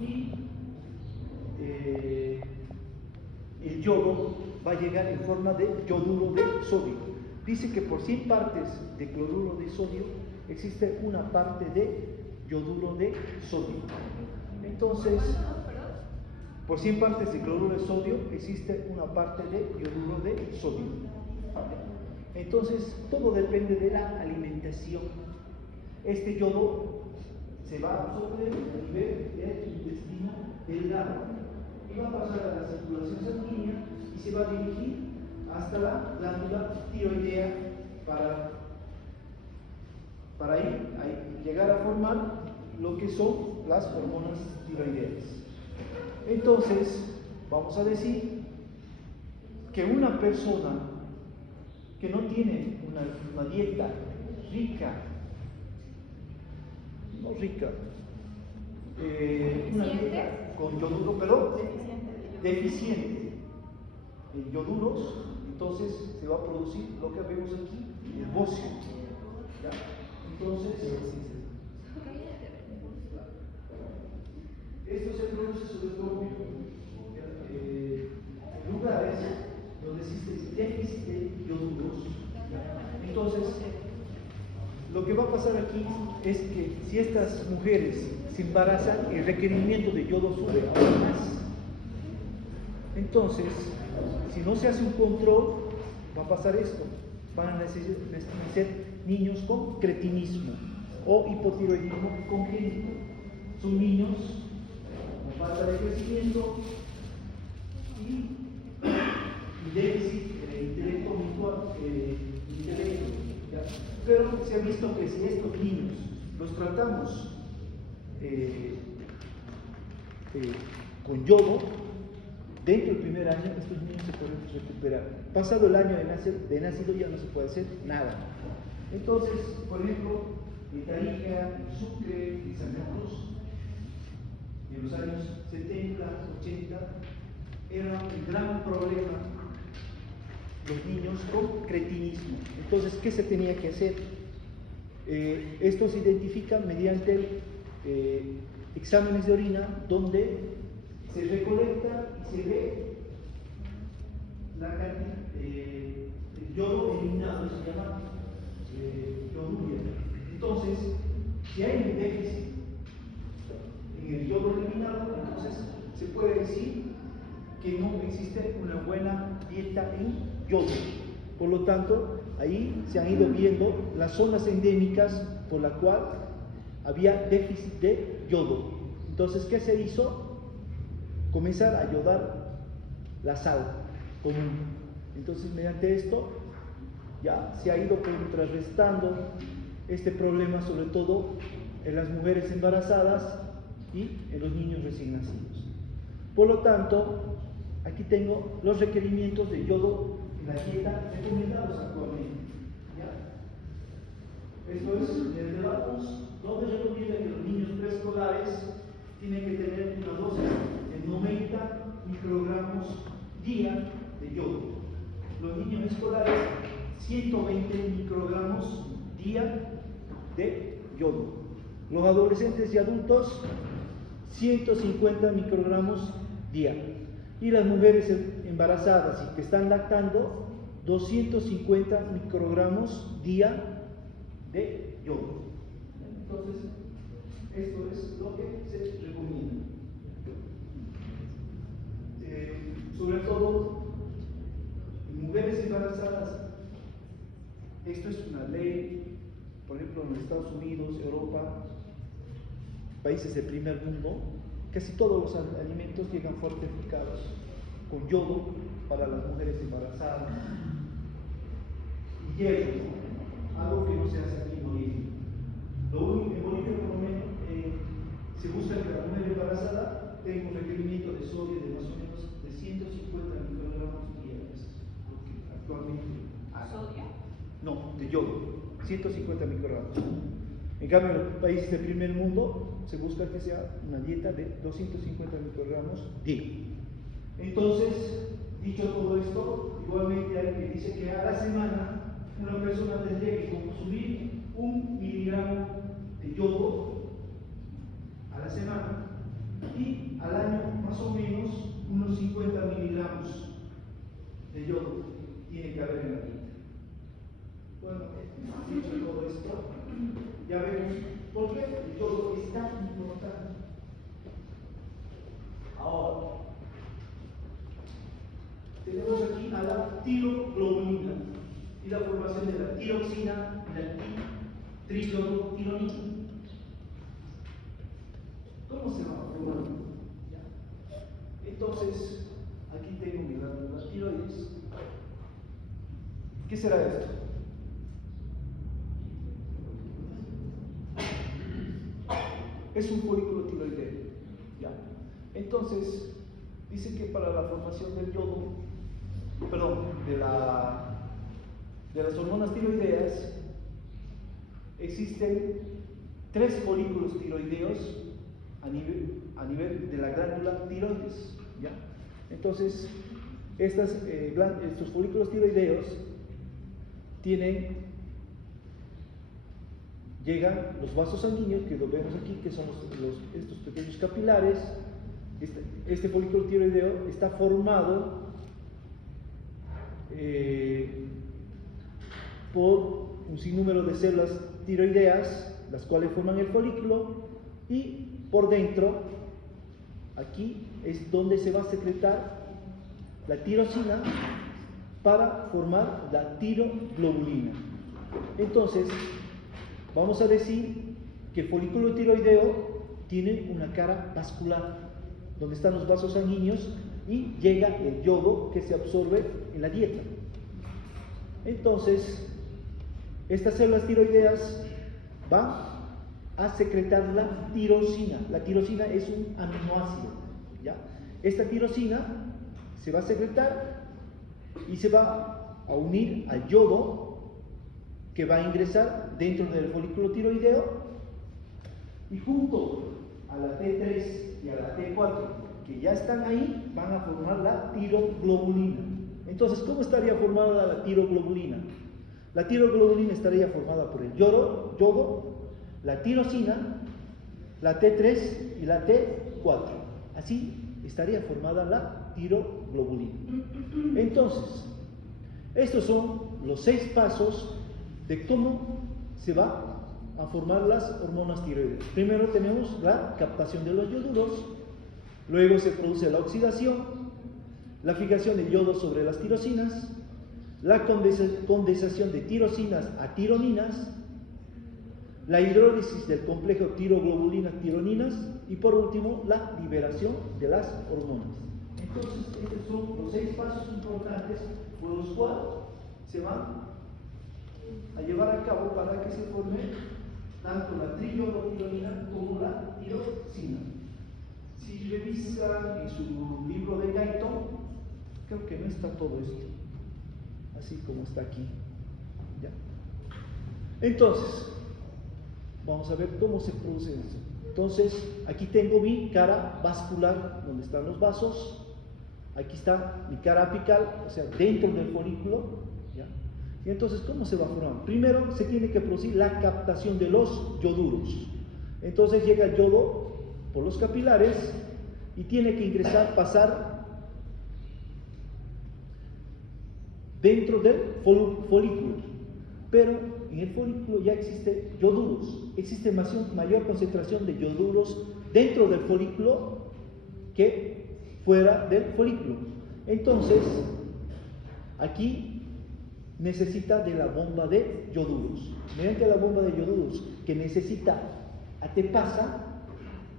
y el yodo va a llegar en forma de yoduro de sodio. Dice que por 100 partes de cloruro de sodio existe una parte de yoduro de sodio. Entonces, por 100 partes de cloruro de sodio existe una parte de yoduro de sodio. Entonces, todo depende de la alimentación. Este yodo se va a absorber a nivel del intestino delgado y va a pasar a la circulación sanguínea y se va a dirigir hasta la glándula tiroidea para llegar a formar lo que son las hormonas tiroideas. Entonces, vamos a decir que una persona que no tiene una dieta rica, una dieta con yoduro, pero deficiente en yoduros, entonces se va a producir lo que vemos aquí, el bocio. ¿Ya? Entonces, esto se produce sobre todo en lugares donde existe déficit de yoduros. Entonces, lo que va a pasar aquí es que si estas mujeres se embarazan, el requerimiento de yodo sube aún más. Entonces, si no se hace un control, va a pasar esto. Van a nacer niños con cretinismo o hipotiroidismo congénito. Son niños con falta de crecimiento y déficit intelecto intelecto. Pero se ha visto que si estos niños los tratamos con yodo, dentro del primer año estos niños se pueden recuperar. Pasado el año de nacido ya no se puede hacer nada. Entonces, por ejemplo, en Tarija, en Sucre, en Santa Cruz, en los años 70, 80, era un gran problema los niños con cretinismo. Entonces, ¿qué se tenía que hacer? Esto se identifica mediante exámenes de orina donde se recolecta y se ve la cantidad el yodo eliminado, se llama yoduria. Entonces, si hay un déficit en el yodo eliminado, entonces se puede decir que no existe una buena dieta en yodo. Por lo tanto, ahí se han ido viendo las zonas endémicas por la cual había déficit de yodo. Entonces, ¿qué se hizo? Comenzar a yodar la sal común. Entonces, mediante esto ya se ha ido contrarrestando este problema, sobre todo en las mujeres embarazadas y en los niños recién nacidos. Por lo tanto, aquí tengo los requerimientos de yodo en la dieta recomendados actualmente. ¿Ya? Esto es desde Vacus, donde recomienda que los niños preescolares tienen que tener una dosis de 90 microgramos día de yodo. Los niños escolares, 120 microgramos día de yodo. Los adolescentes y adultos, 150 microgramos día. Y las mujeres embarazadas y que están lactando, 250 microgramos día de yodo. Entonces, esto es lo que se recomienda. Sobre todo, en mujeres embarazadas, esto es una ley, por ejemplo, en Estados Unidos, Europa, países del primer mundo, casi todos los alimentos llegan fortificados con yodo para las mujeres embarazadas y hierro, algo que no se hace aquí en Bolivia. Lo único en Bolivia, por lo menos, se busca que la mujer embarazada tenga un requerimiento de sodio de más o menos de 150 microgramos diarios, lo que actualmente hay. ¿Sodio? No, de yodo, 150 microgramos. En cambio, en los países del primer mundo se busca que sea una dieta de 250 microgramos día. Entonces, dicho todo esto, igualmente hay que dice que a la semana una persona tendría que consumir 1 miligramo de yodo a la semana y al año más o menos unos 50 miligramos de yodo tiene que haber en la tinta. Bueno, dicho todo esto, ya vemos por qué el yodo es tan importante. Ahora, tenemos aquí a la tiroglobulina y la formación de la tiroxina y la triyodotironina. ¿Cómo se va a formar? Entonces, aquí tengo mi glándula tiroides. ¿Qué será esto? Es un folículo tiroideo. ¿Ya? Entonces, dice que para la formación del yodo, de las hormonas tiroideas, existen 3 folículos tiroideos a nivel de la glándula tiroides. ¿Ya? Entonces, estos folículos tiroideos llegan los vasos sanguíneos, que lo vemos aquí, que son estos pequeños capilares. Este folículo tiroideo está formado por un sinnúmero de células tiroideas, las cuales forman el folículo, y por dentro, aquí es donde se va a secretar la tirosina para formar la tiroglobulina. Entonces, vamos a decir que el folículo tiroideo tiene una cara vascular, donde están los vasos sanguíneos y llega el yodo que se absorbe en la dieta. Entonces, estas células tiroideas van a secretar la tirosina. La tirosina es un aminoácido, ¿ya? Esta tirosina se va a secretar y se va a unir al yodo que va a ingresar dentro del folículo tiroideo, y junto a la T3 y a la T4 que ya están ahí, van a formar la tiroglobulina. Entonces, ¿cómo estaría formada la tiroglobulina? La tiroglobulina estaría formada por el yodo, la tirosina, la T3 y la T4. Así estaría formada la tiroglobulina. Entonces, estos son los 6 pasos de cómo se va a formar las hormonas tiroides. Primero tenemos la captación de los yoduros, luego se produce la oxidación, la fijación del yodo sobre las tirosinas, la condensación de tirosinas a tironinas, la hidrólisis del complejo tiroglobulina-tironinas y por último la liberación de las hormonas. Entonces, estos son los 6 pasos importantes por los cuales se van a llevar a cabo para que se forme tanto la triyodotironina como la tirosina. Si revisan en su libro de Guyton, creo que no está todo esto así como está aquí. ¿Ya? Entonces, vamos a ver cómo se produce esto. Entonces, aquí tengo mi cara vascular, donde están los vasos. Aquí está mi cara apical, o sea, dentro del folículo. ¿Ya? Y entonces, ¿cómo se va a formar? Primero, se tiene que producir la captación de los yoduros. Entonces, llega el yodo por los capilares y tiene que pasar dentro del folículo. Pero en el folículo ya existe yoduros, existe mayor concentración de yoduros dentro del folículo que fuera del folículo. Entonces, aquí necesita de la bomba de yoduros. Mediante la bomba de yoduros que necesita atepasa,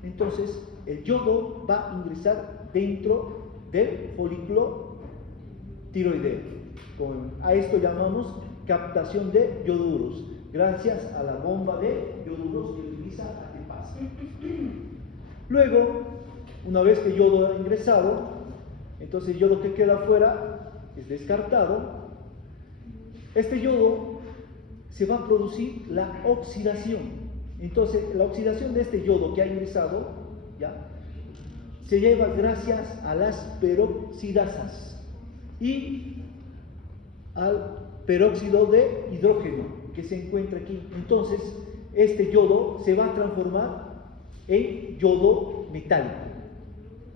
entonces el yodo va a ingresar dentro del folículo tiroideo. A esto llamamos captación de yoduros, gracias a la bomba de yoduros que utiliza atepasa. Luego, una vez que el yodo ha ingresado, entonces el yodo que queda afuera es descartado. Este yodo se va a producir la oxidación. Entonces, la oxidación de este yodo que ha ingresado, ¿ya?, se lleva gracias a las peroxidasas y al peróxido de hidrógeno que se encuentra aquí. Entonces, este yodo se va a transformar en yodo metálico.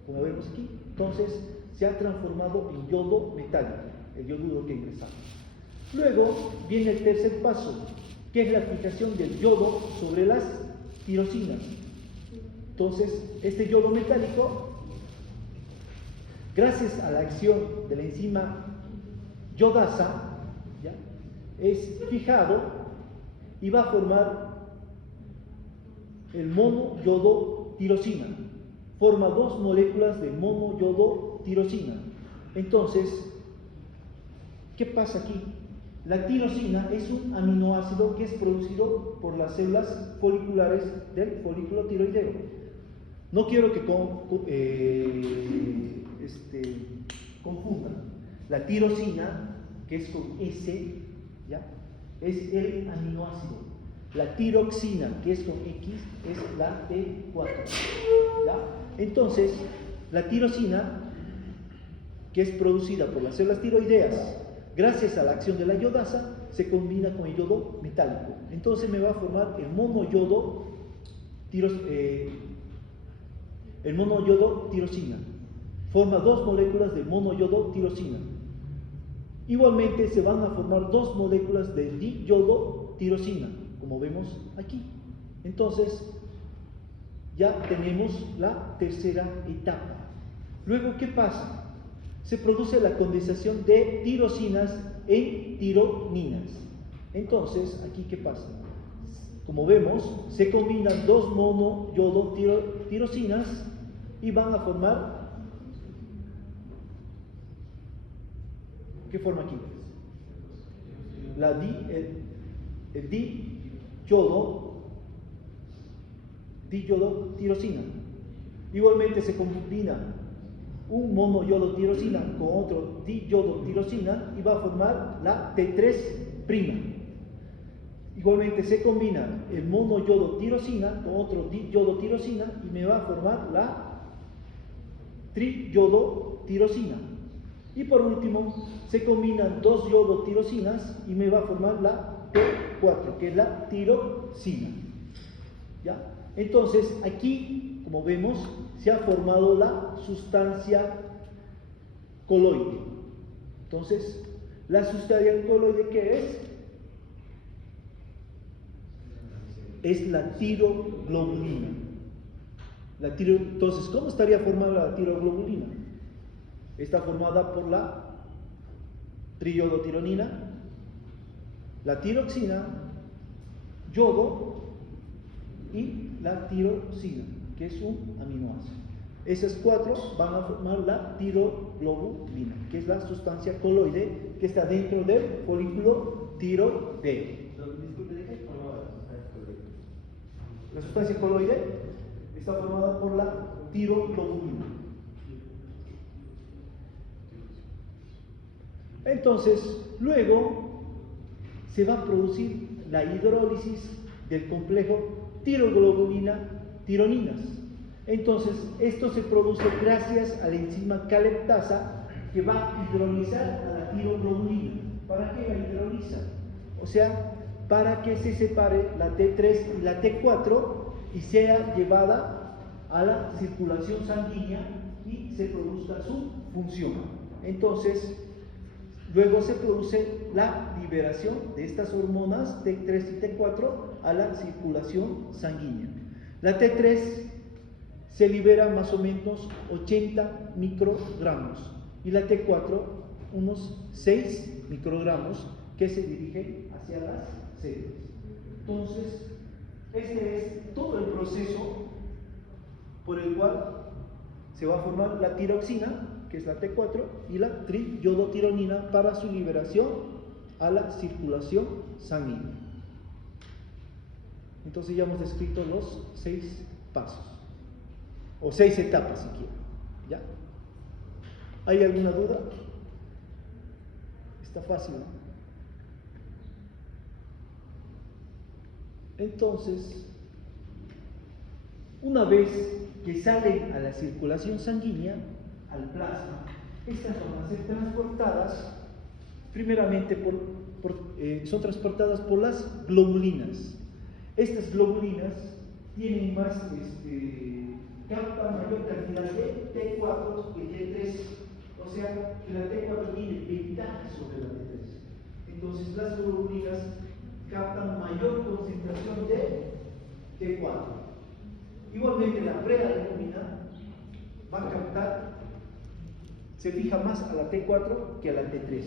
como vemos aquí. Entonces se ha transformado en yodo metálico, el yoduro que ingresamos. Luego viene el tercer paso, que es la aplicación del yodo sobre las tirosinas. Entonces, este yodo metálico, gracias a la acción de la enzima yodasa, ¿ya?, es fijado y va a formar el monoyodotirosina. Forma dos moléculas de monoyodotirosina. Entonces, ¿qué pasa aquí? La tirosina es un aminoácido que es producido por las células foliculares del folículo tiroideo. No quiero que confundan. La tirosina, que es con S, ¿ya?, es el aminoácido. La tiroxina, que es con X, es la T4, ¿ya? Entonces, la tirosina, que es producida por las células tiroideas, gracias a la acción de la yodasa, se combina con el yodo metálico. Entonces me va a formar el monoyodotirosina. Forma dos moléculas de monoyodotirosina. Igualmente se van a formar dos moléculas de diyodotirosina, como vemos aquí. Entonces ya tenemos la tercera etapa. Luego, ¿qué pasa? Se produce la condensación de tirosinas en tironinas. Entonces, aquí, ¿qué pasa? Como vemos, se combinan dos monoyodotirosinas y van a formar, ¿qué forma aquí? El diyodotirosina. Igualmente se combina un monoyodotirosina con otro diyodotirosina y va a formar la T3'. Igualmente se combina el monoyodotirosina con otro diyodotirosina y me va a formar la triyodotirosina. Y por último, se combinan dos yodotirosinas y me va a formar la T4, que es la tirosina. ¿Ya? Entonces, aquí, como vemos, se ha formado la sustancia coloide. Entonces, ¿la sustancia coloide qué es? Es la tiroglobulina. Entonces, ¿cómo estaría formada la tiroglobulina? Está formada por la triyodotironina, la tiroxina, yodo y la tirosina, que es un aminoácido. Esas cuatro van a formar la tiroglobulina, que es la sustancia coloide que está dentro del folículo tiroideo. Disculpe, ¿de qué formaba la sustancia coloide? La sustancia coloide está formada por la tiroglobulina. Entonces, luego se va a producir la hidrólisis del complejo tiroglobulina-tironinas. Entonces, esto se produce gracias a la enzima caleptasa que va a hidrolizar a la tiroglobulina. ¿Para qué la hidroliza? O sea, para que se separe la T3 y la T4 y sea llevada a la circulación sanguínea y se produzca su función. Entonces, luego se produce la liberación de estas hormonas T3 y T4 a la circulación sanguínea. La T3 se libera más o menos 80 microgramos y la T4 unos 6 microgramos que se dirigen hacia las células. Entonces, este es todo el proceso por el cual se va a formar la tiroxina, que es la T4, y la triyodotironina para su liberación a la circulación sanguínea. Entonces ya hemos descrito los 6 pasos, o 6 etapas si quieren. ¿Ya? ¿Hay alguna duda? Está fácil, ¿no? Entonces, una vez que salen a la circulación sanguínea, al plasma, estas van a ser transportadas, primeramente son transportadas por las globulinas. Estas globulinas tienen captan mayor cantidad de T4 que T3. O sea, que la T4 tiene ventaja sobre la T3. Entonces, las globulinas captan mayor concentración de T4. Igualmente, la prealbúmina va a captar, se fija más a la T4 que a la T3,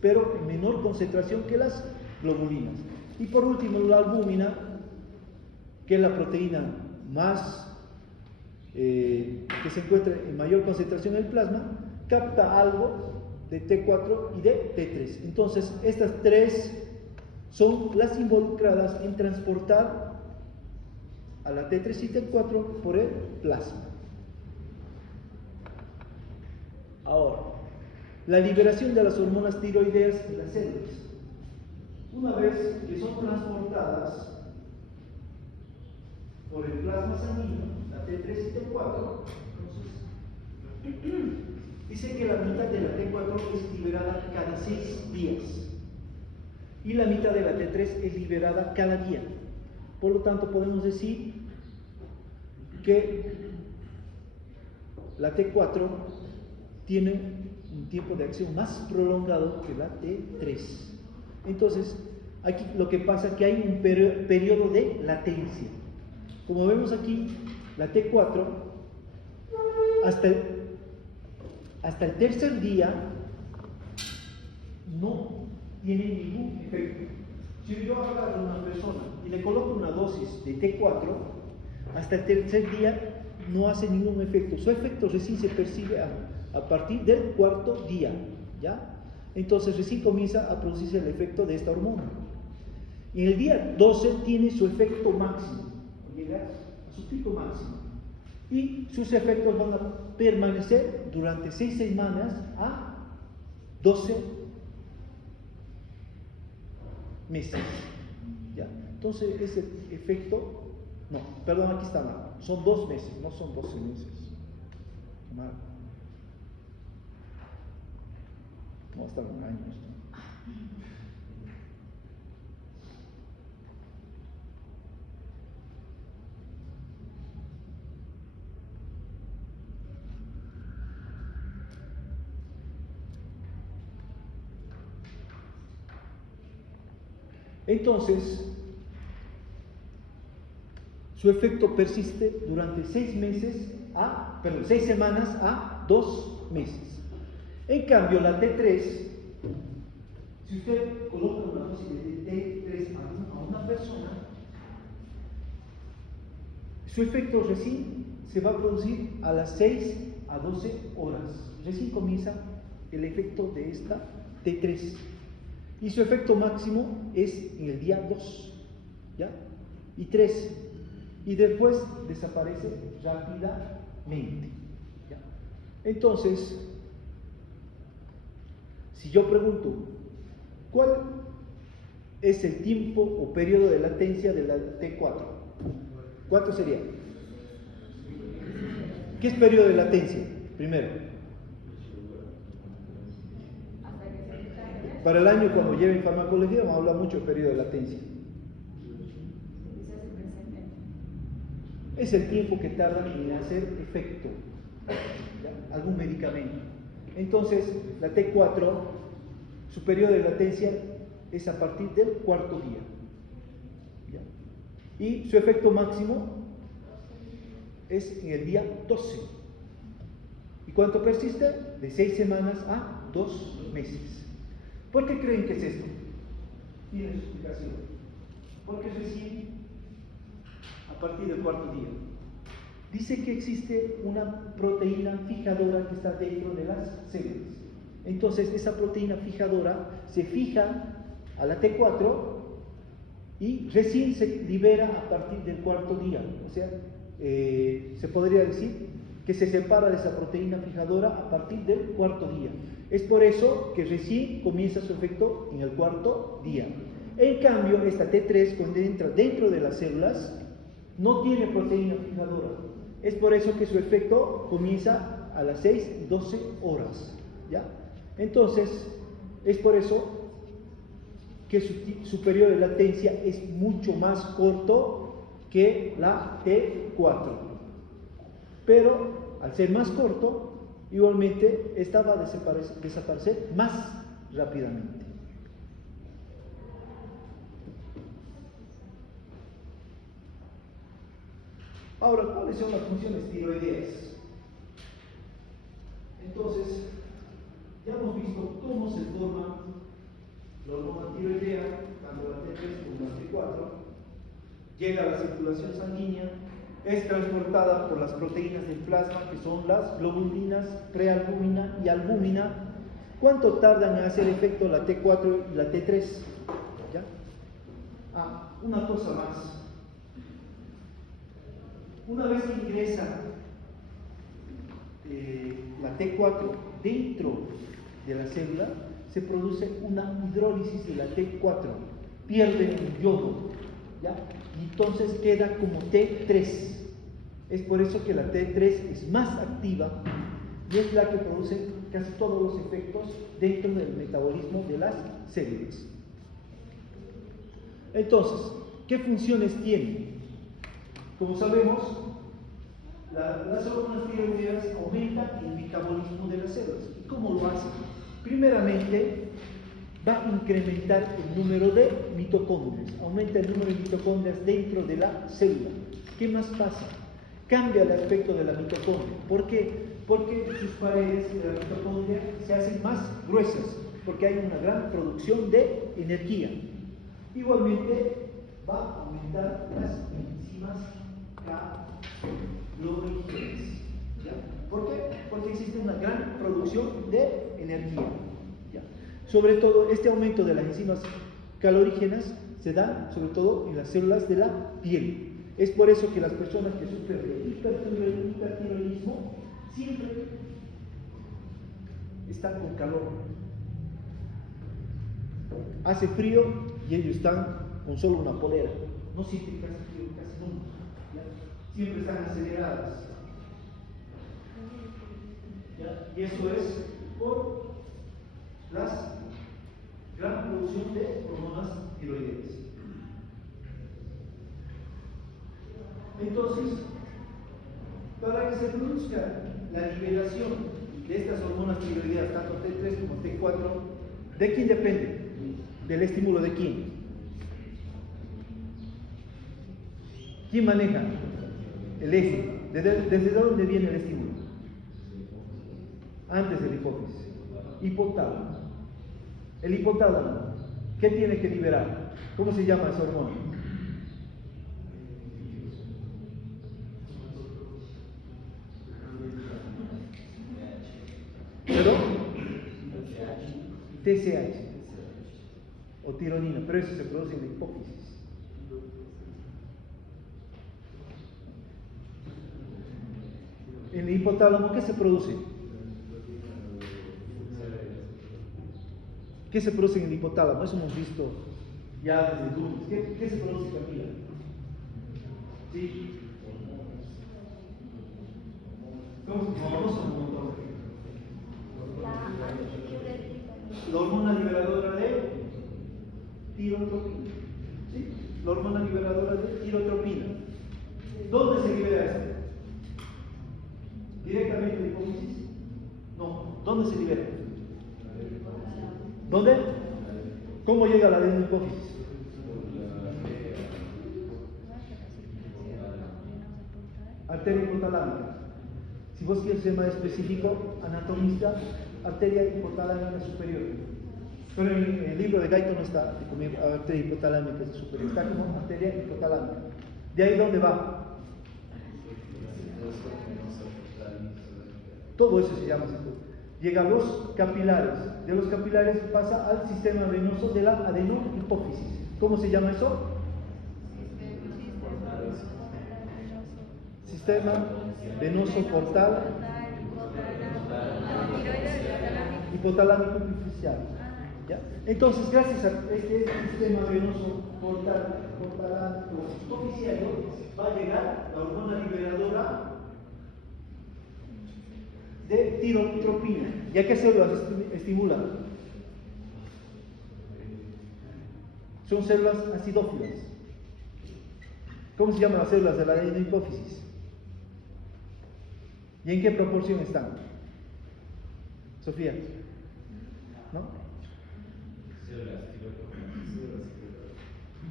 pero en menor concentración que las globulinas. Y por último, la albúmina, que es la proteína más que se encuentra en mayor concentración en el plasma, capta algo de T4 y de T3. Entonces, estas tres son las involucradas en transportar a la T3 y T4 por el plasma. Ahora, la liberación de las hormonas tiroideas en las células. Una vez que son transportadas por el plasma sanguíneo, la T3 y T4, entonces, dice que la mitad de la T4 es liberada cada 6 días y la mitad de la T3 es liberada cada día. Por lo tanto, podemos decir que la T4 tiene un tiempo de acción más prolongado que la T3. Entonces, aquí lo que pasa es que hay un periodo de latencia. Como vemos aquí, la T4 hasta el tercer día no tiene ningún efecto. Si yo agarro a una persona y le coloco una dosis de T4, hasta el tercer día no hace ningún efecto. Su efecto recién se percibe a partir del cuarto día, ¿ya? Entonces recién comienza a producirse el efecto de esta hormona. Y en el día 12 tiene su efecto máximo, llega a su pico máximo. Y sus efectos van a permanecer durante 6 semanas a 12 meses, ¿ya? Entonces ese efecto, no, perdón, aquí está mal, son 2 meses, no son 12 meses. Mal. No, está en años, ¿no? Entonces, su efecto persiste durante 6 semanas a 2 meses. En cambio, la T3, si usted coloca una dosis de T3 a una persona, su efecto recién se va a producir a las 6 a 12 horas. Recién comienza el efecto de esta T3. Y su efecto máximo es en el día 2, ¿ya? Y 3. Y después desaparece rápidamente, ¿ya? Entonces, si yo pregunto, ¿cuál es el tiempo o periodo de latencia de la T4? ¿Cuánto sería? ¿Qué es periodo de latencia? Primero. Para el año, cuando lleven farmacología, vamos a hablar mucho del periodo de latencia. Es el tiempo que tarda en hacer efecto, ¿ya? Algún medicamento. Entonces, la T4, su periodo de latencia es a partir del cuarto día, ¿ya? Y su efecto máximo es en el día 12. ¿Y cuánto persiste? De 6 semanas a 2 meses. ¿Por qué creen que es esto? Tiene su explicación. Porque recién a partir del cuarto día. Dice que existe una proteína fijadora que está dentro de las células. Entonces, esa proteína fijadora se fija a la T4 y recién se libera a partir del cuarto día. O sea, se podría decir que se separa de esa proteína fijadora a partir del cuarto día. Es por eso que recién comienza su efecto en el cuarto día. En cambio, esta T3, cuando entra dentro de las células, no tiene proteína fijadora. Es por eso que su efecto comienza a las 6 y 12 horas, ¿ya? Entonces, es por eso que su periodo de latencia es mucho más corto que la T4. Pero al ser más corto, igualmente esta va a desaparecer más rápidamente. Ahora, ¿cuáles son las funciones tiroideas? Entonces, ya hemos visto cómo se forma la hormona tiroidea, tanto la T3 como la T4, llega a la circulación sanguínea, es transportada por las proteínas del plasma, que son las globulinas, prealbúmina y albúmina. ¿Cuánto tardan en hacer efecto la T4 y la T3? ¿Ya? Una cosa más. Una vez que ingresa la T4 dentro de la célula, se produce una hidrólisis de la T4, pierde el yodo, ¿ya? Y entonces queda como T3. Es por eso que la T3 es más activa y es la que produce casi todos los efectos dentro del metabolismo de las células. Entonces, ¿qué funciones tiene? Como sabemos, las hormonas tiroideas aumentan el metabolismo de las células. ¿Y cómo lo hacen? Primeramente, va a incrementar el número de mitocondrias, aumenta el número de mitocondrias dentro de la célula. ¿Qué más pasa? Cambia el aspecto de la mitocondria. ¿Por qué? Porque sus paredes de la mitocondria se hacen más gruesas, porque hay una gran producción de energía. Igualmente, va a aumentar las enzimas calorígenas. ¿Ya? ¿Por qué? Porque existe una gran producción de energía. ¿Ya? Sobre todo, este aumento de las enzimas calorígenas se da sobre todo en las células de la piel. Es por eso que las personas que sufren de hipertiroidismo siempre están con calor. Hace frío y ellos están con solo una polera. No sienten casi frío, casi nunca. ¿Ya? Siempre están aceleradas. ¿Ya? Y eso es por la gran producción de hormonas tiroideas. Entonces, para que se produzca la liberación de estas hormonas tiroideas, tanto T3 como T4, ¿de quién depende? ¿Del estímulo de quién? ¿Quién maneja el eje? ¿Desde dónde viene el estímulo? Antes del hipófisis. Hipotálamo. El hipotálamo, ¿qué tiene que liberar? ¿Cómo se llama esa hormona? ¿Perdón? TSH o tironina, pero eso se produce en la hipófisis. En el hipotálamo, ¿qué se produce? ¿Qué se produce en el hipotálamo? Eso hemos visto ya desde lunes. ¿Qué se produce, Camila? ¿Sí? ¿Cómo se llama? La hormona liberadora de tirotropina. ¿Sí? La hormona liberadora de tirotropina. ¿Dónde se libera esto? ¿Directamente en la hipófisis? No. ¿Dónde se libera? ¿Dónde? ¿Cómo llega a la hipófisis? Arteria hipotalámica. Si vos quieres ser más específico, anatomista, arteria hipotalámica superior. Pero en el libro de Gaito no está como arteria hipotalámica superior, está como arteria hipotalámica. ¿De ahí dónde va? Todo eso se llama así. Llega a los capilares. De los capilares pasa al sistema venoso de la adenohipófisis. ¿Cómo se llama eso? Sistema venoso portal hipotalámico epifisial. ¿Ya? Entonces, gracias a este sistema venoso portal hipotalámico epifisial va a llegar la hormona liberadora de tirotropina. ¿Y a qué células estimula? Son células acidófilas. ¿Cómo se llaman las células de la adenohipófisis? ¿Y en qué proporción están? Sofía, ¿no?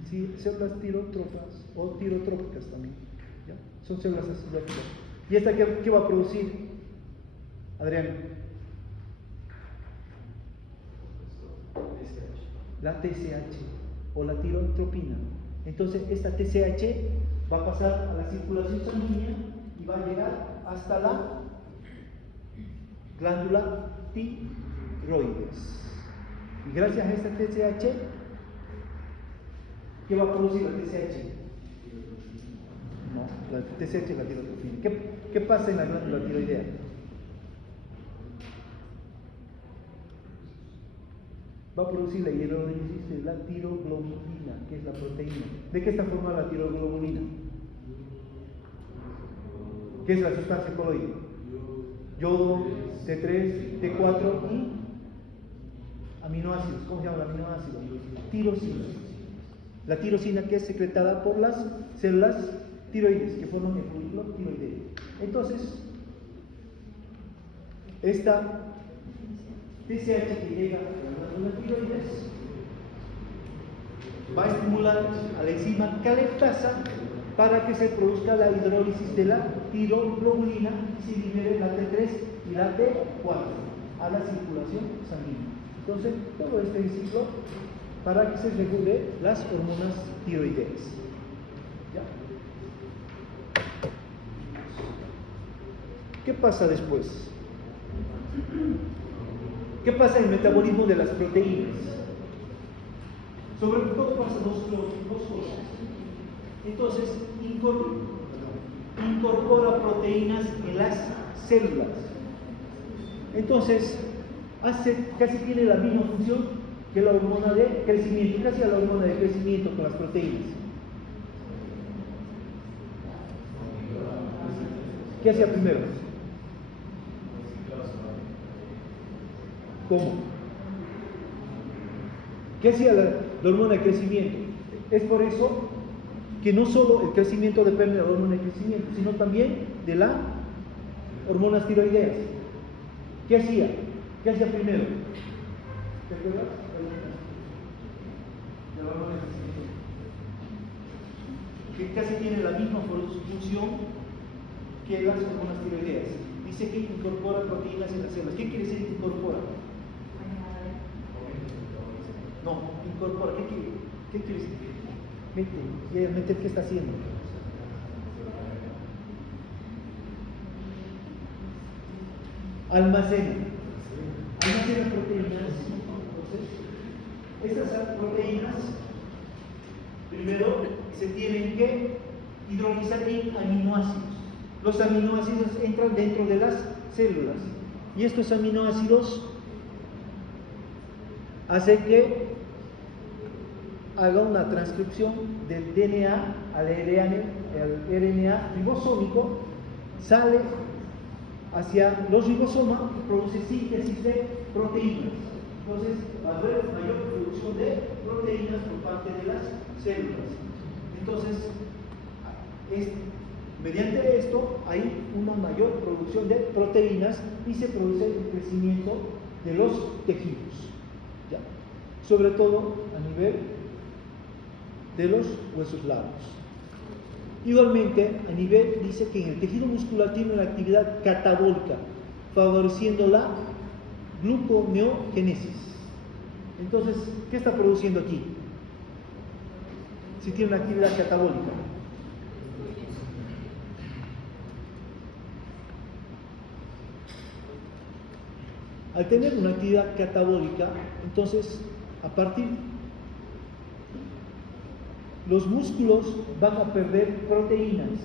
Sí, células tirótrofas o tirotróficas también, ¿ya? Son células asidáticas. ¿Y esta qué va a producir, Adrián? La TSH o la tirotropina. Entonces esta TSH va a pasar a la circulación sanguínea y va a llegar hasta la glándula tiroides. Y gracias a esta TSH, ¿qué va a producir la TSH? No, la TSH es la tirotropina. ¿Qué pasa en la glándula tiroidea? Va a producir la hidrólisis de la tiroglobulina, que es la proteína. ¿De qué está formada la tiroglobulina? ¿Qué es la sustancia coloide? Yodo, T3, T4 y aminoácidos. ¿Cómo se llama el aminoácido? Tirosina. La tirosina que es secretada por las células tiroides que forman el folículo tiroideo. Entonces, esta TSH que llega a la glándula tiroides va a estimular a la enzima caleptasa para que se produzca la hidrólisis de la tiroglobulina y se libere la T3 y la T4 a la circulación sanguínea. Entonces, todo este ciclo para que se regule las hormonas tiroideas. ¿Ya? ¿Qué pasa después? ¿Qué pasa en el metabolismo de las proteínas? Sobre todo pasa dos cosas. Entonces, incorpora proteínas en las células. Entonces, casi tiene la misma función que la hormona de crecimiento. ¿Qué hacía la hormona de crecimiento con las proteínas? ¿Qué hacía primero? ¿Cómo? ¿Qué hacía la hormona de crecimiento? Es por eso que no solo el crecimiento depende de la hormona de crecimiento, sino también de las hormonas tiroideas. ¿Qué hacía? ¿Qué hacía primero? ¿Te acuerdas? De la hormona de crecimiento. Que casi tiene la misma función que las hormonas tiroideas. Dice que incorpora proteínas en las células. ¿Qué quiere decir incorpora? No, incorpora. ¿Qué quiere decir? Mete, ¿qué está haciendo? Almacena proteínas. Entonces, estas proteínas primero se tienen que hidrolizar en aminoácidos. Los aminoácidos entran dentro de las células y estos aminoácidos hacen que haga una transcripción del DNA al RNA ribosómico, sale hacia los ribosomas y produce síntesis de proteínas. Entonces va a haber mayor producción de proteínas por parte de las células. Entonces, mediante esto hay una mayor producción de proteínas y se produce el crecimiento de los tejidos, ¿ya? Sobre todo a nivel de los huesos largos. Igualmente, a nivel, dice que en el tejido muscular tiene una actividad catabólica, favoreciendo la gluconeogénesis. Entonces, ¿qué está produciendo aquí? Si tiene una actividad catabólica. Al tener una actividad catabólica, entonces, a partir los músculos van a perder proteínas,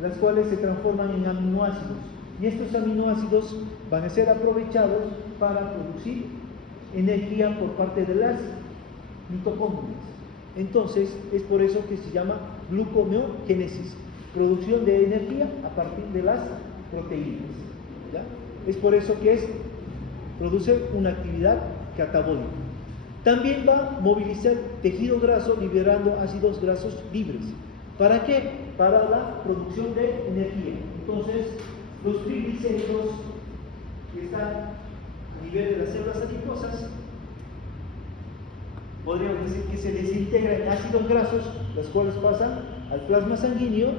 las cuales se transforman en aminoácidos. Y estos aminoácidos van a ser aprovechados para producir energía por parte de las mitocondrias. Entonces, es por eso que se llama gluconeogénesis, producción de energía a partir de las proteínas. ¿Ya? Es por eso que produce una actividad catabólica. También va a movilizar tejido graso liberando ácidos grasos libres. ¿Para qué? Para la producción de energía. Entonces, los triglicéridos que están a nivel de las células adiposas, podríamos decir que se desintegran en ácidos grasos, las cuales pasan al plasma sanguíneo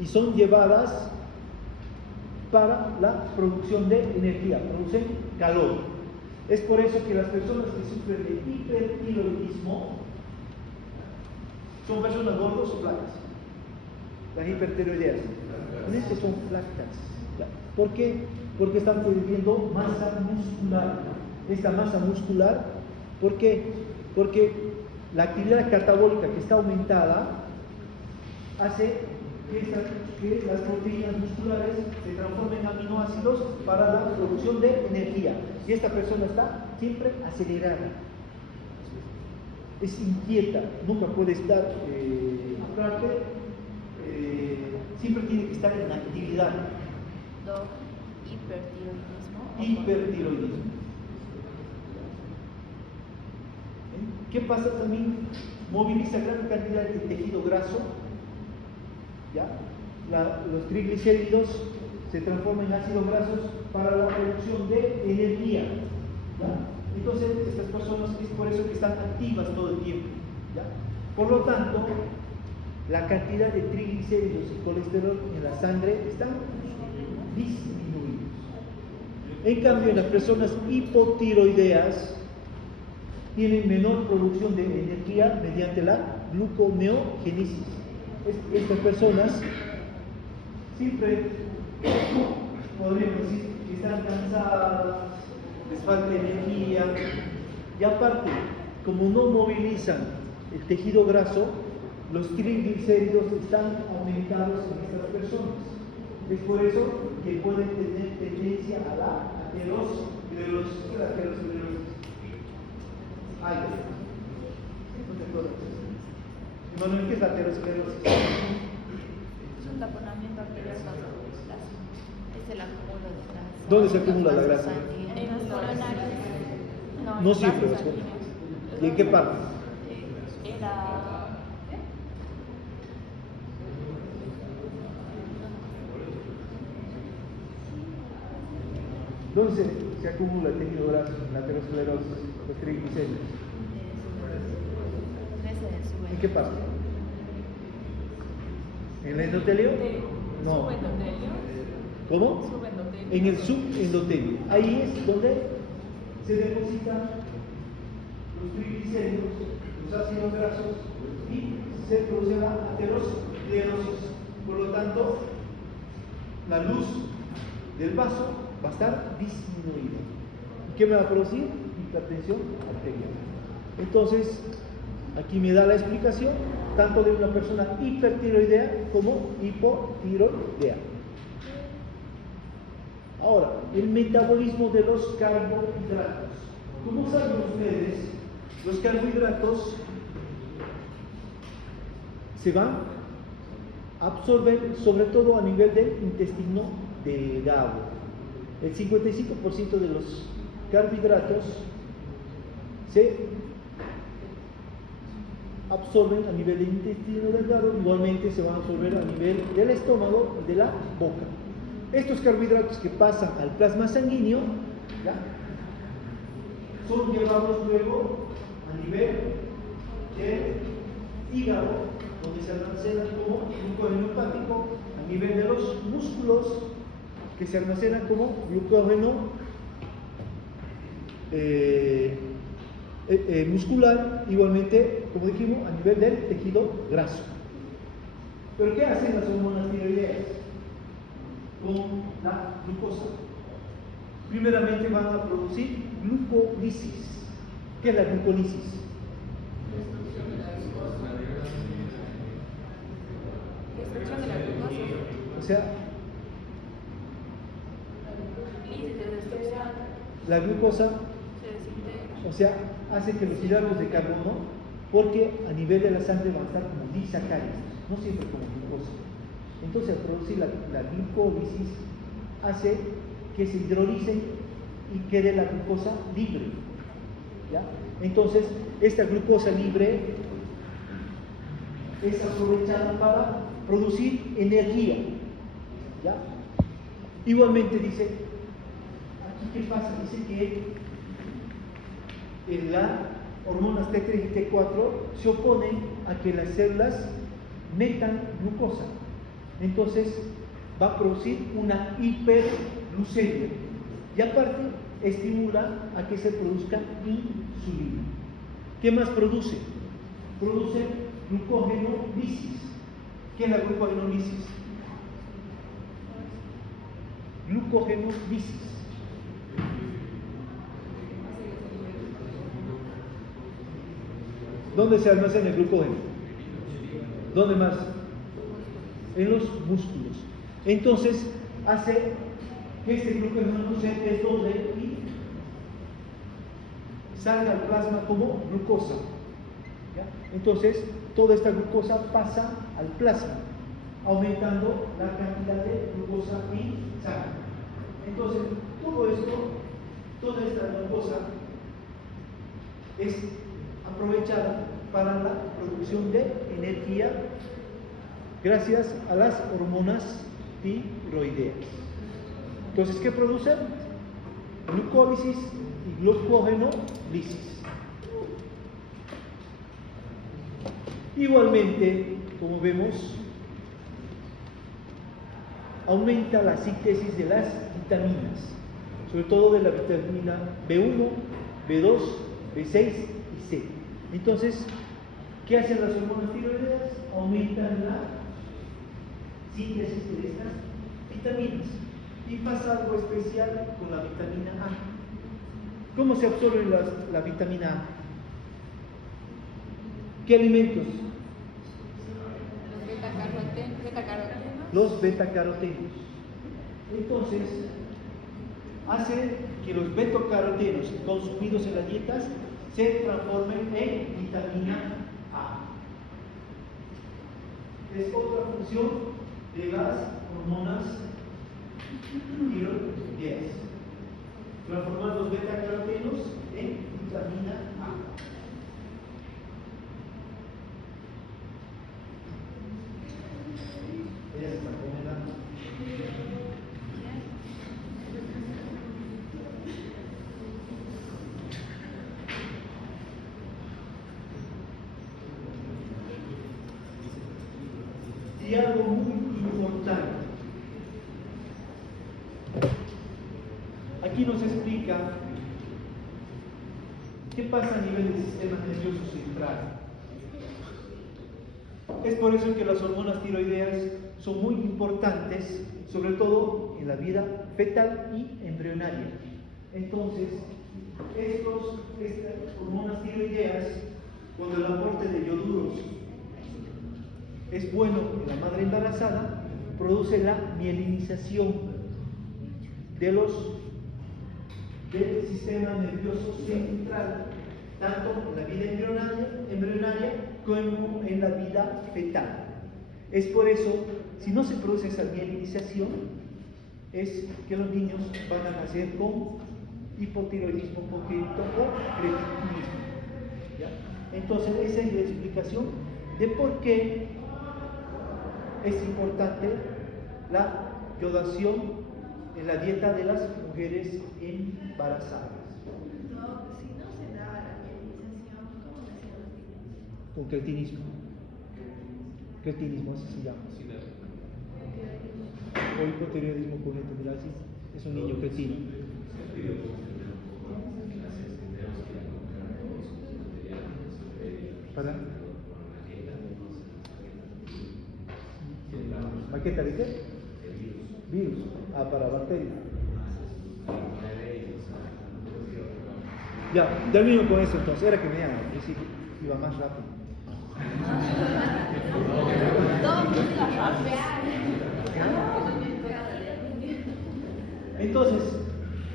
y son llevadas para la producción de energía, producen calor. Es por eso que las personas que sufren de hipertiroidismo son personas gordas o flacas. Las hipertiroideas son flacas. ¿Por qué? Porque están perdiendo masa muscular. Esta masa muscular, ¿por qué? Porque la actividad catabólica que está aumentada hace que las proteínas musculares se transformen en aminoácidos para la producción de energía. Y esta persona está siempre acelerada, es inquieta, nunca puede estar aparte, siempre tiene que estar en actividad. Hipertiroidismo. ¿Qué pasa también? Moviliza gran cantidad de tejido graso. ¿Ya? Los triglicéridos se transforman en ácidos grasos para la producción de energía. ¿Ya? Entonces, estas personas es por eso que están activas todo el tiempo. ¿Ya? Por lo tanto, la cantidad de triglicéridos y colesterol en la sangre están disminuidos. En cambio, en las personas hipotiroideas tienen menor producción de energía mediante la gluconeogénesis. Estas personas siempre podríamos decir que están cansadas, les falta energía, y aparte, como no movilizan el tejido graso, los triglicéridos están aumentados en estas personas. Es por eso que pueden tener tendencia a la aterosclerosis. Ay, no te acuerdas. Manuel, ¿qué es la aterosclerosis? Es un taponamiento arterial vascular. Es el acúmulo de grasa. ¿Dónde se acumula la grasa? En los coronarios. No siempre las cosas. ¿Y en qué parte? ¿Dónde se acumula el tejido graso, la aterosclerosis, los triglicéridos? ¿En qué parte? ¿En el endotelio? No. ¿Cómo? En el subendotelio. Ahí es donde se depositan los triglicéridos, los ácidos grasos y se produce la aterosclerosis. Por lo tanto, la luz del vaso va a estar disminuida. ¿Qué me va a producir? Hipertensión arterial. Entonces, aquí me da la explicación tanto de una persona hipertiroidea como hipotiroidea. Ahora, el metabolismo de los carbohidratos. Como saben ustedes, los carbohidratos se van a absorber sobre todo a nivel del intestino delgado. El 55% de los carbohidratos se absorben a nivel del intestino delgado, igualmente se van a absorber a nivel del estómago y de la boca. Estos carbohidratos que pasan al plasma sanguíneo, ¿ya?, son llevados luego a nivel del hígado, donde se almacenan como glucógeno hepático, a nivel de los músculos, que se almacenan como glucógeno muscular, igualmente, como dijimos, a nivel del tejido graso. ¿Pero qué hacen las hormonas tiroideas con la glucosa? Primeramente van a producir glucólisis. ¿Qué es la glucólisis? Destrucción de la glucosa. O sea, la glucosa, o sea, hace que los hidratos de carbono, porque a nivel de la sangre van a estar como disacáridos, no siempre como glucosa. Entonces, al producir la glucólisis, hace que se hidrolicen y quede la glucosa libre. ¿Ya? Entonces, esta glucosa libre es aprovechada para producir energía. ¿Ya? Igualmente dice, aquí qué pasa, dice que las hormonas T3 y T4 se oponen a que las células metan glucosa. Entonces va a producir una hiperglucemia y aparte estimula a que se produzca insulina. ¿Qué más produce? Produce glucogenolisis. ¿Qué es la glucogenolisis? Glucogenolisis. ¿Dónde se almacena el glucógeno? ¿Dónde más? En los músculos. Entonces hace que este glucógeno se desdoble y salga al plasma como glucosa. ¿Ya? Entonces toda esta glucosa pasa al plasma, aumentando la cantidad de glucosa en sangre. Entonces todo esto, toda esta glucosa es aprovechada para la producción de energía gracias a las hormonas tiroideas. Entonces, ¿qué producen? Glucólisis y glucogenolisis. Igualmente, como vemos, aumenta la síntesis de las vitaminas, sobre todo de la vitamina B1, B2, B6 y C. Entonces, ¿qué hacen las hormonas tiroideas? Aumentan la síntesis de estas vitaminas. Y pasa algo especial con la vitamina A. ¿Cómo se absorbe la vitamina A? ¿Qué alimentos? Los betacarotenos. Entonces, hace que los betacarotenos consumidos en las dietas se transformen en vitamina A. Es otra función de las hormonas tiroideas. Transformar los betacarotenos en vitamina A. Ella se está comentando. Y algo muy importante. Aquí nos explica qué pasa a nivel del sistema nervioso central. Es por eso que las hormonas tiroideas son muy importantes, sobre todo en la vida fetal y embrionaria. Entonces, estas hormonas tiroideas, cuando el aporte de ioduros es bueno en la madre embarazada, produce la mielinización del sistema nervioso central, tanto en la vida embrionaria como en la vida fetal. Es por eso, si no se produce esa mielinización, es que los niños van a nacer con hipotiroidismo congénito o cretinismo. ¿Ya? Entonces, esa es la explicación de por qué es importante la yodación en la dieta de las mujeres embarazadas. No, si no se da la mielización, ¿cómo nacen los niños? Con cretinismo. Cretinismo, así se llama. O hipotiroidismo congénito, mira, así es un niño cretino. ¿Para? ¿Maqueta de qué? Virus. Ah, para bacterias. Ya, termino con eso entonces. Era que me llaman, es decir, iba más rápido. Entonces,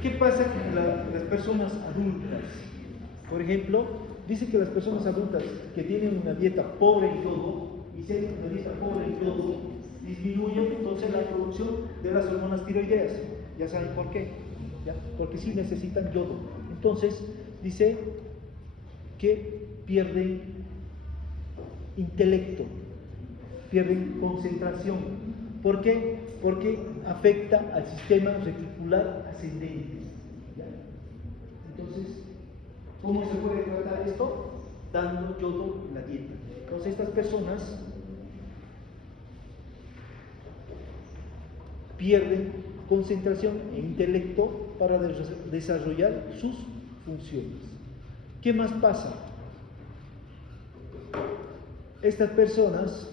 ¿qué pasa con las personas adultas? Por ejemplo, dice que las personas adultas que tienen una dieta pobre en yodo, y si una dieta pobre en yodo, disminuye entonces la producción de las hormonas tiroideas. Ya saben por qué, ¿ya? Porque sí necesitan yodo. Entonces, dice que pierden intelecto, pierden concentración, ¿Por qué? Porque afecta al sistema reticular ascendente. ¿Ya? Entonces, ¿cómo se puede tratar esto? Dando yodo en la dieta. Entonces, estas personas pierden concentración e intelecto para desarrollar sus funciones. ¿Qué más pasa? Estas personas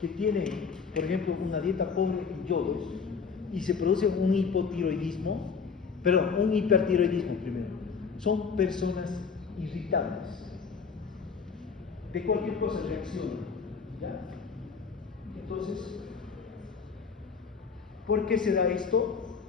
que tienen, por ejemplo, una dieta pobre en yodos y se produce un hipotiroidismo, perdón, un hipertiroidismo primero, son personas irritables. De cualquier cosa reaccionan. ¿Ya? Entonces, ¿por qué se da esto?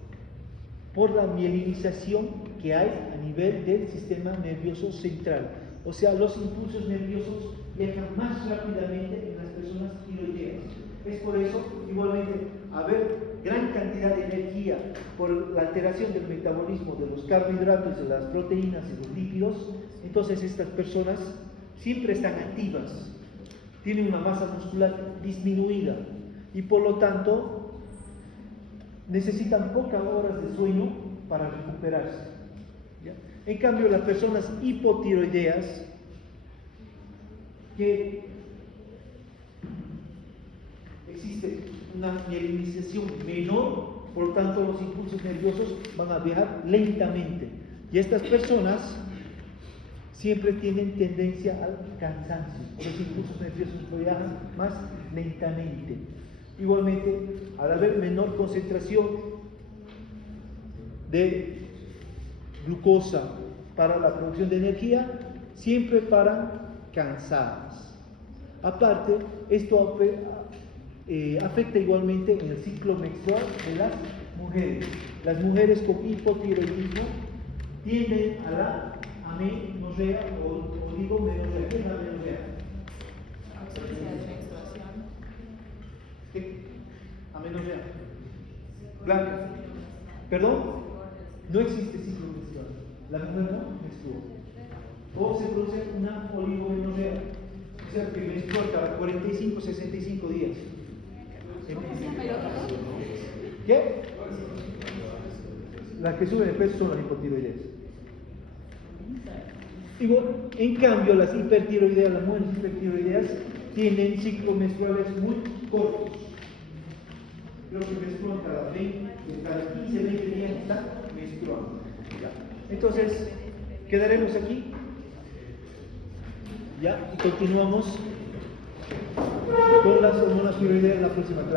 Por la mielinización que hay a nivel del sistema nervioso central. O sea, los impulsos nerviosos viajan más rápidamente en las personas tiroideas. Es por eso, igualmente, haber gran cantidad de energía por la alteración del metabolismo de los carbohidratos, de las proteínas y los lípidos, entonces estas personas siempre están activas, tienen una masa muscular disminuida y por lo tanto necesitan pocas horas de sueño para recuperarse. ¿Ya? En cambio, las personas hipotiroideas, que existe una mielinización menor, por lo tanto los impulsos nerviosos van a viajar lentamente. Y estas personas siempre tienen tendencia al cansancio, los impulsos nerviosos viajan más lentamente. Igualmente, al haber menor concentración de glucosa para la producción de energía, siempre paran cansadas. Aparte, esto afecta igualmente en el ciclo menstrual de las mujeres. Las mujeres con hipotiroidismo tienden a la amenorrea o digo menorrea. ¿Qué es la amenorrea? Ausencia de menstruación. ¿Qué? Amenorrea. Blanca. ¿Perdón? No existe ciclo menstrual. La mujer no menstrua. O se produce una oligomenorrea. O sea que menstrua cada 45, 65 días. ¿Qué? Las que suben de peso son las hipotiroideas. En cambio, las hipertiroideas, las mujeres hipertiroideas, tienen ciclos menstruales muy cortos. Creo que menstruan cada 15, 20 días están menstruando. Entonces, quedaremos aquí. Ya, y continuamos con las hormonas tiroideas en la próxima clase.